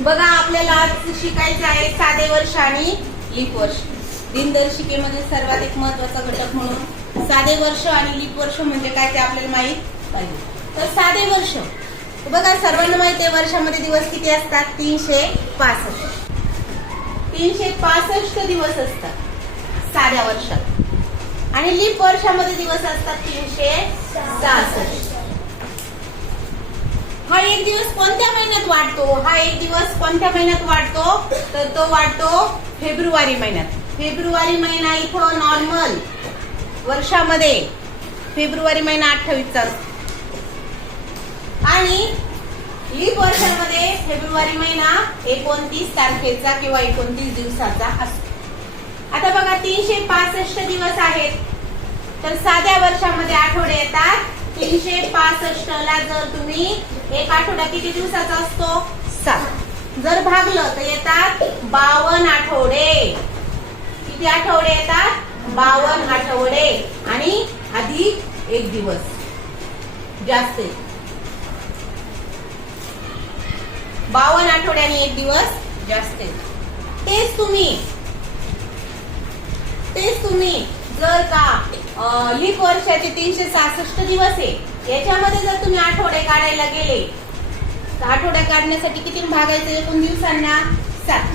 बघा आपल्याला आज शिकायचं आहे साधे वर्ष आणि लीप वर्ष. दिनदर्शिकेमध्ये सर्वाधिक महत्त्वाचा घटक म्हणून साधे वर्ष आणि लीप वर्ष म्हणजे काय ते आपल्याला माहीत पाहिजे. तर साधे वर्ष. बघा सर्वांना माहिती आहे वर्षामध्ये दिवस किती असतात? तीनशे पासष्ट. तीनशे पासष्ट दिवस असतात साध्या वर्षात. आणि लीप वर्षामध्ये दिवस असतात तीनशे सहासष्ट. हा एक दिवस कोणत्या महिन्यात वाढतो? हा एक दिवस कोणत्या महिन्यात वाढतो? तर तो वाढतो फेब्रुवारी महिन्यात. फेब्रुवारी महिना इथं नॉर्मल वर्षामध्ये फेब्रुवारी महिना अठ्ठावीसचा आणि लीप वर्षामध्ये फेब्रुवारी महिना एकोणतीस तारखेचा किंवा एकोणतीस दिवसाचा असतो. आता बघा तीनशे पासष्ट दिवस आहेत. तर साध्या वर्षामध्ये आठवडे येतात. तीनशे पासष्ट ला जर तुम्ही एक आठवडा किती दिवसाचा असतो? सात. जर भागलं तर येतात बावन आठवडे. किती आठवडे येतात? बावन आठवडे. आणि अधिक एक दिवस. जास्त. बावन आठवड्याने एक दिवस जास्त. तेच तुम्ही. तेच तुम्ही. जर का लीप वर्षाचे तीनशे सहासष्ट दिवस आहे याच्यामध्ये जर तुम्ही आठवडे काढायला गेले तर आठवड्या काढण्यासाठी किती भागायचे? एकूण दिवसांना सात.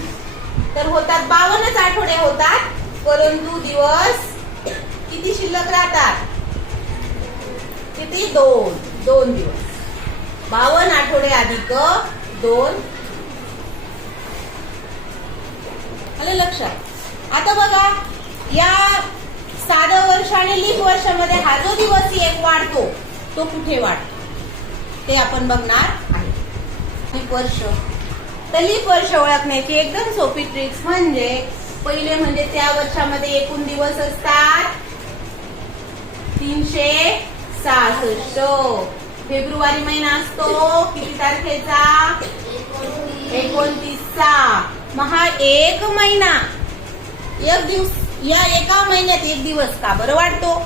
तर होतात बावनच आठवडे होतात परंतु दिवस किती शिल्लक राहतात? किती? दोन. दोन दिवस. बावन आठवडे अधिक दोन. आलं लक्षात? आता बघा या साधं वर्ष आणि लीप वर्षामध्ये हा जो दिवस एक वाढतो तो कुठे वाढतो ते आपण बघणार आहे. वर्ष. तलीप वर्ष ओळखण्याची एकदम सोपी ट्रिक्स म्हणजे पहिले म्हणजे त्या वर्षामध्ये एकूण दिवस असतात तीनशे सहासष्ट. फेब्रुवारी महिना असतो. किती तारखेचा? एकोणतीसचा. मग हा एक महिना. एक दिवस या एका महिन्यात एक दिवस का बरं वाटतो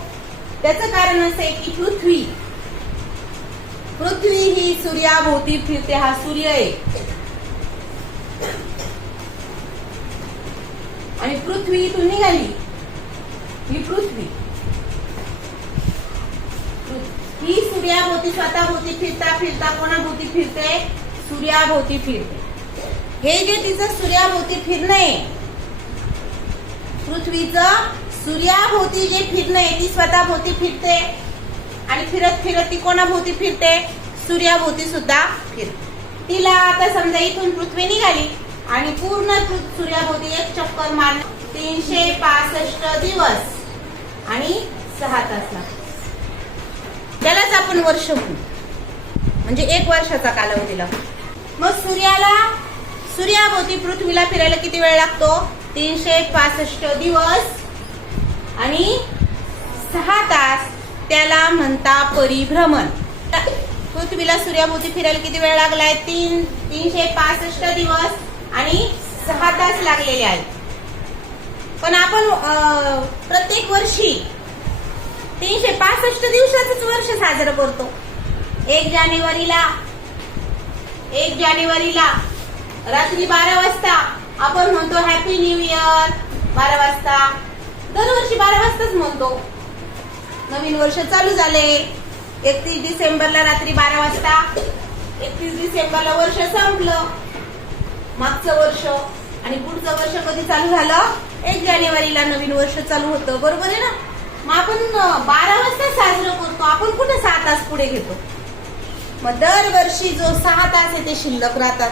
त्याचं कारण असं आहे की पृथ्वी पृथ्वी ही सूर्याभोवती फिरते हा सूर्य आहे आणि पृथ्वी इथून निघाली. ही पृथ्वी ही सूर्याभोवती स्वतःभोवती फिरता फिरता कोणाभोवती फिरते? सूर्याभोवती फिरते. हे जे तिचं सूर्याभोवती फिरणं आहे पृथ्वीचं सूर्याभोवती जे फिरणं आहे ती स्वतःभोवती फिरते. आणि फिरत फिरत ती कोणाभोवती फिरते? सूर्याभोवती सुद्धा फिरते. तिला आता समजा इथून पृथ्वी निघाली आणि पूर्ण सूर्याभोवती एक चक्कर मार तीनशे पासष्ट दिवस आणि सहा तास त्यालाच आपण वर्ष म्हणू. म्हणजे एक वर्षाचा कालावधीला मग सूर्याला सूर्याभोवती पृथ्वीला फिरायला किती वेळ लागतो? तीनशे पासष्ट दिवस आणि सहा तास त्याला म्हणता परिभ्रमण. पृथ्वीला सूर्याभोवती फिरायला किती वेळ लागलाय? तीन तीनशे पासष्ट दिवस आणि सहा तास लागलेले आहेत. पण आपण प्रत्येक वर्षी तीनशे पासष्ट दिवसाच वर्ष साजरं करतो. एक जानेवारीला एक जानेवारीला रात्री बारा वाजता आपण म्हणतो हॅपी न्यू इयर बारा वाजता. दरवर्षी बारा वाजताच म्हणतो. नवीन वर्ष चालू झाले. एकतीस डिसेंबरला रात्री बारा वाजता. एकतीस डिसेंबरला वर्ष संपलं. मागचं वर्ष आणि पुढचं वर्ष कधी चालू झालं? एक जानेवारीला नवीन वर्ष चालू होतं. बरोबर आहे ना? मग आपण बारा वाजता साजरं करतो. आपण कुठे सहा तास पुढे घेतो? मग दरवर्षी जो सहा तास आहे ते शिल्लक राहतात.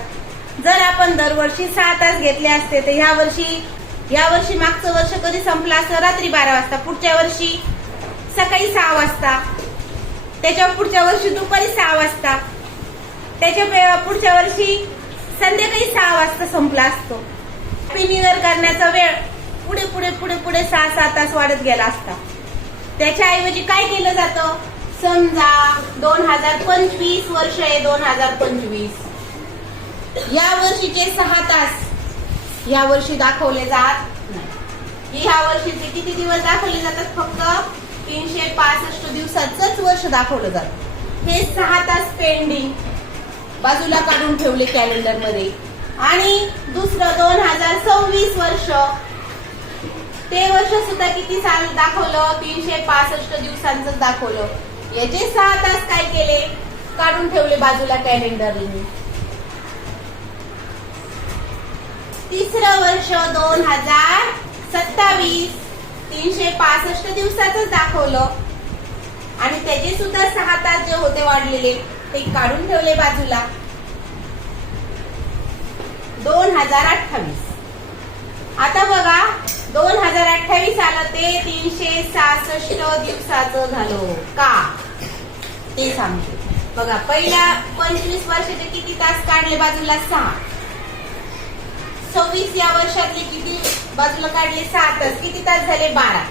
जर आपण दरवर्षी सहा तास घेतले असते तर ह्या वर्षी या वर्षी मागचं वर्ष कधी संपलं असतं? रात्री बारा वाजता. पुढच्या वर्षी सकाळी सहा वाजता. त्याच्या पुढच्या वर्षी दुपारी सहा वाजता. त्याच्या पुढच्या वर्षी संध्याकाळी सहा वाजता संपला असतो. हॅपी इयर करण्याचा वेळ पुढे पुढे पुढे पुढे सहा सात तास वाढत गेला असता. त्याच्याऐवजी काय केलं जातं? समजा दोन हजार पंचवीस वर्ष आहे दोन हजार पंचवीस. या वर्षीचे सहा तास या वर्षी दाखवले जात नाही. ह्या वर्षीचे किती दिवस दाखवले जातात? फक्त पासष्ट दिवसाचंच वर्ष दाखवलं जात. हे सहा तास पेंडिंग बाजूला काढून ठेवले कॅलेंडरमध्ये आणि दुसरं दोन हजार सव्वीस वर्ष ते वर्ष सुद्धा किती साल दाखवलं? तीनशे पासष्ट दिवसांचं दाखवलं. याचे सहा तास काय केले? काढून ठेवले बाजूला कॅलेंडरने. तिसरं वर्ष दोन हजार सत्तावीस तीनशे पासष्ट दिवसाच दाखवलं. आणि त्याचे सुद्धा सहा तास जे होते वाढलेले ते काढून ठेवले बाजूला. दोन हजार अठ्ठावीस. आता बघा दोन हजार अठ्ठावीस आलं ते तीनशे सहासष्ट दिवसाचं झालं हो. का? ते सांगते. बघा पहिल्या पंचवीस वर्षाचे किती तास काढले बाजूला? सहा. सव्वीस या वर्षातले किती? बाजूला काढले सहा तास. किती तास झाले? बारा.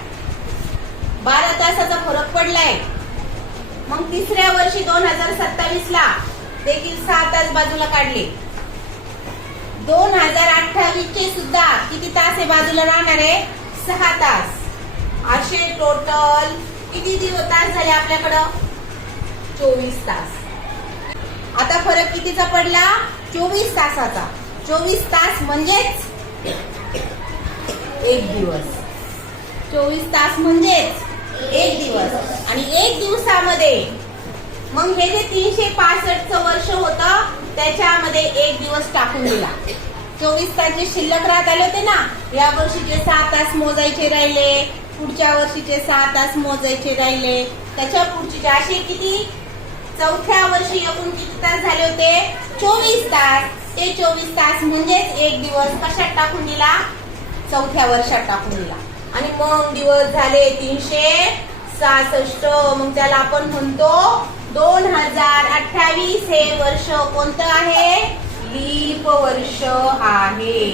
बारा तासाचा फरक पडलाय. मग तिसऱ्या वर्षी दोन हजार सत्तावीस ला देखील सहा तास बाजूला काढले. दोन हजार अठ्ठावीस चे सुद्धा किती तास हे बाजूला राहणार आहे? सहा तास. असे टोटल किती दिवस तास झाले आपल्याकडं? चोवीस तास. आता फरक कितीचा पडला? चोवीस तासाचा. चोवीस तास म्हणजेच एक दिवस. चोवीस तास म्हणजेच एक दिवस. आणि एक मग हे जे तीनशे पासष्टचं वर्ष होतं त्याच्यामध्ये एक दिवस टाकून दिला. चोवीस तास जे शिल्लक राहत आले होते ना या वर्षीचे सहा तास मोजायचे राहिले पुढच्या वर्षीचे सहा तास मोजायचे राहिले. त्याच्या पुढचे असे किती? चौथ्या वर्षी एकूण किती तास झाले होते? चोवीस तास. ते चोवीस तास म्हणजेच एक दिवस कशात टाकून दिला? चौथ्या वर्षात टाकून दिला. आणि मग दिवस झाले तीनशे सहासष्ट मग त्याला आपण म्हणतो दोन हजार अठ्ठावीस हे वर्ष कोणतं आहे? लीप वर्ष आहे.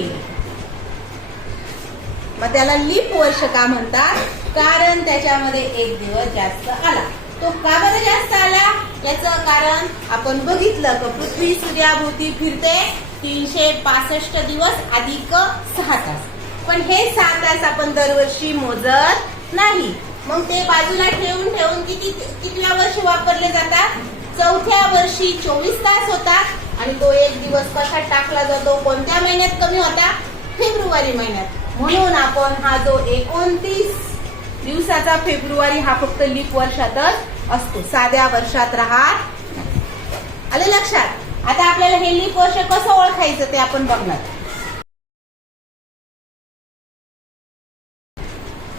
मग त्याला लीप वर्ष का म्हणतात? कारण त्याच्यामध्ये एक दिवस जास्त आला. तो का बरं जास्त आला? याचं कारण आपण बघितलं की पृथ्वी सूर्याभोवती फिरते तीनशे पासष्ट दिवस अधिक सहा तास. पण हे सहा तास आपण दरवर्षी मोजत नाही. मग ते बाजूला ठेवून ठेवून किती कितव्या वर्षी वापरले जातात? चौथ्या वर्षी चोवीस तास होतात आणि तो एक दिवस कसा टाकला जातो? कोणत्या महिन्यात कमी होता? फेब्रुवारी महिन्यात. म्हणून आपण हा जो एकोणतीस दिवसाचा फेब्रुवारी हा फक्त लीप वर्षातच असतो. साध्या वर्षात राहत आले लक्षात? आता आपल्याला हे लीप वर्ष कसं ओळखायचं ते आपण बघणार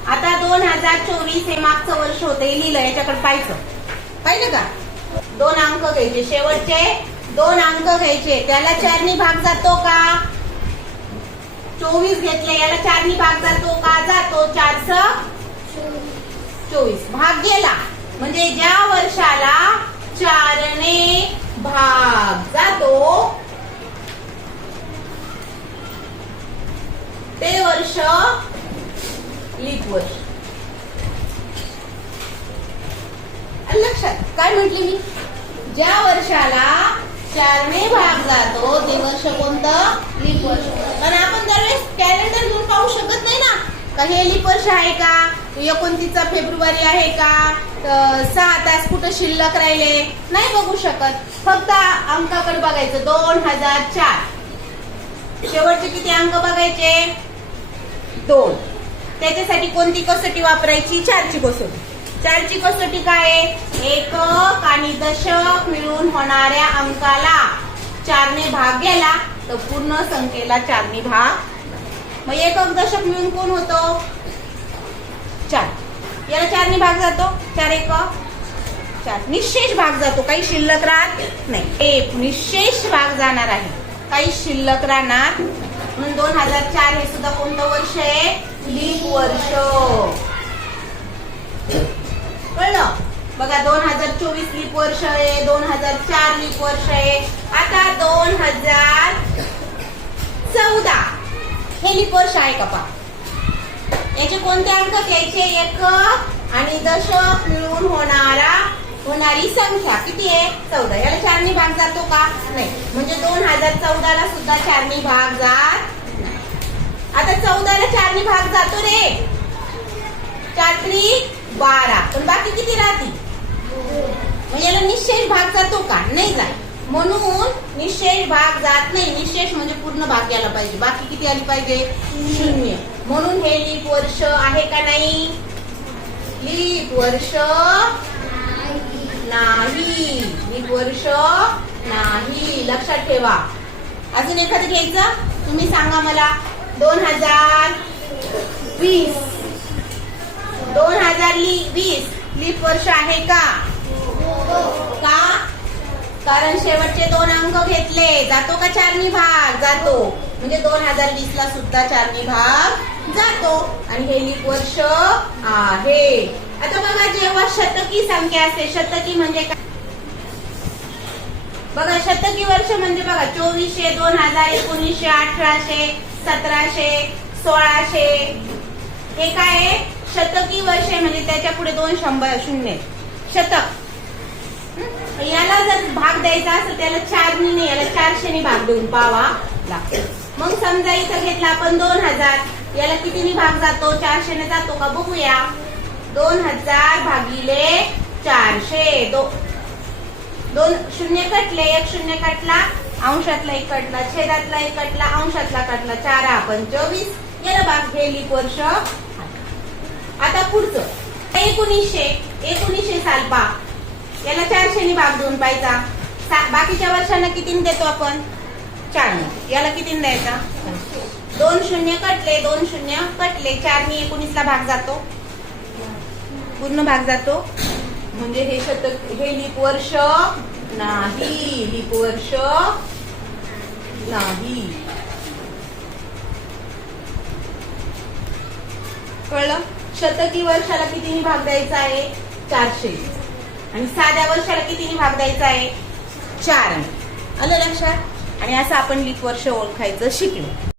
आता दोन वीस हे मागचं वर्ष होतं हे लिहिलं याच्याकडे पाहायचं. पाहिलं का? दोन अंक घ्यायचे. शेवटचे दोन अंक घ्यायचे. त्याला चारनी भाग जातो का? चोवीस घेतले याला चारनी भाग जातो का? जातो. चारस चोवीस. भाग गेला. म्हणजे ज्या वर्षाला चारने भाग जातो ते वर्ष लीप वर्ष आलं लक्षात काय म्हटली मी? ज्या वर्षाला चारने भाग जातो ते वर्ष कोणतं? लिप वर्ष. पण आपण दरवेळेस कॅलेंडर घेऊन पाहू शकत नाही ना. का हे लिप वर्ष आहे का? एकोणतीसचा फेब्रुवारी आहे का? सहा तास कुठं शिल्लक राहिले? नाही बघू शकत. फक्त अंकाकडे बघायचं. दोन हजार चार. शेवटचे किती अंक बघायचे? दोन. त्याच्यासाठी कोणती कसोटी वापरायची? चारची कसोटी. चारची कसोटी काय आहे? एकक आणि दशक मिळून होणाऱ्या अंकाला चारने भाग गेला तर पूर्ण संख्येला चारने भाग. मग एकक दशक मिळून कोण होतो? चार. याला चारने भाग जातो? चार एक चार. निशेष भाग जातो. काही शिल्लक राहत नाही. एक निशेष भाग जाणार आहे. काही शिल्लक राहणार म्हणून दोन हजार चार हे सुद्धा कोणतं वर्ष आहे? लीप वर्ष. कळलं? बघा दोन हजार चोवीस लीप वर्ष आहे दोन हजार चार लीप वर्ष आहे. आता दोन हजार चौदा. हे लीप वर्ष आहे का पा याचे कोणते अंक? घ्यायचे एक आणि दशक मिळून होणारा होणारी संख्या किती आहे? चौदा. याला चारनी भाग जातो का? नाही. म्हणजे दोन हजार चौदाला सुद्धा चारनी भाग जात आता आता चौदाला चारनी भाग जातो रे. चार त्रिक बारा. पण बाकी किती राहतील मग म्हणजे याला निश्चय भाग जातो का? नाही जाय म्हणून निशेष भाग जात नाही. निशेष म्हणजे पूर्ण भाग यायला पाहिजे. बाकी किती आली पाहिजे? शून्य. म्हणून हे लीप वर्ष आहे का नाही? लीप वर्ष नाही. लीप वर्ष नाही. लक्षात ठेवा. अजून एखादं घ्यायचं? तुम्ही सांगा मला. दोन हजार वीस. दोन हजार ली- वीस लीप वर्ष आहे का? का? कारण शेवटचे दोन अंक घेतले. जातो का चारनी भाग? जातो. म्हणजे दोन हजार वीस ला सुद्धा चारनी भाग जातो. आणि हे लीप वर्ष आहे. आता बघा जेव्हा शतकी संख्या असते शतकी म्हणजे काय? बघा शतकी वर्ष म्हणजे बघा चोवीसशे दोन हजार एकोणीसशे अठराशे सतराशे सोळाशे. हे काय आहे? शतकी वर्ष आहे म्हणजे त्याच्या पुढे दोन शंभर शून्य शतक. याला जर भाग द्यायचा असेल त्याला चारनी नाही याला चारशेनी भाग देऊन पावा लागतो. मग समजा इथं घेतला आपण दोन हजार याला कितीनी भाग जातो? चारशेने जातो का? बघूया. दोन हजार भागिले चारशे दो दोन शून्य कटले एक शून्य कटला अंशातला एक कटला छेदातला एक कटला अंशातला कटला चार आपण चोवीस. याला भाग गेली वर्ष आता पुढचं. एकोणीसशे एकोणीसशे साल पा याला चारशेनी भाग देऊन पाहिजा. बाकीच्या वर्षांना कितीने देतो आपण? चार याला कितीने द्यायचा? दोन शून्य कटले दोन शून्य कटले. चारनी एकोणीसला भाग जातो. पूर्ण भाग जातो. म्हणजे हे शतक हे लीप वर्ष नाही. लीप वर्ष नाही. कळलं? शतकी वर्षाला कितीनी भाग द्यायचा आहे? चारशे. आणि साध्या वर्षाला कितीने भाग द्यायचा आहे? चार. आलं लक्षात? आणि असं आपण लीप वर्ष ओळखायचं शिकलो.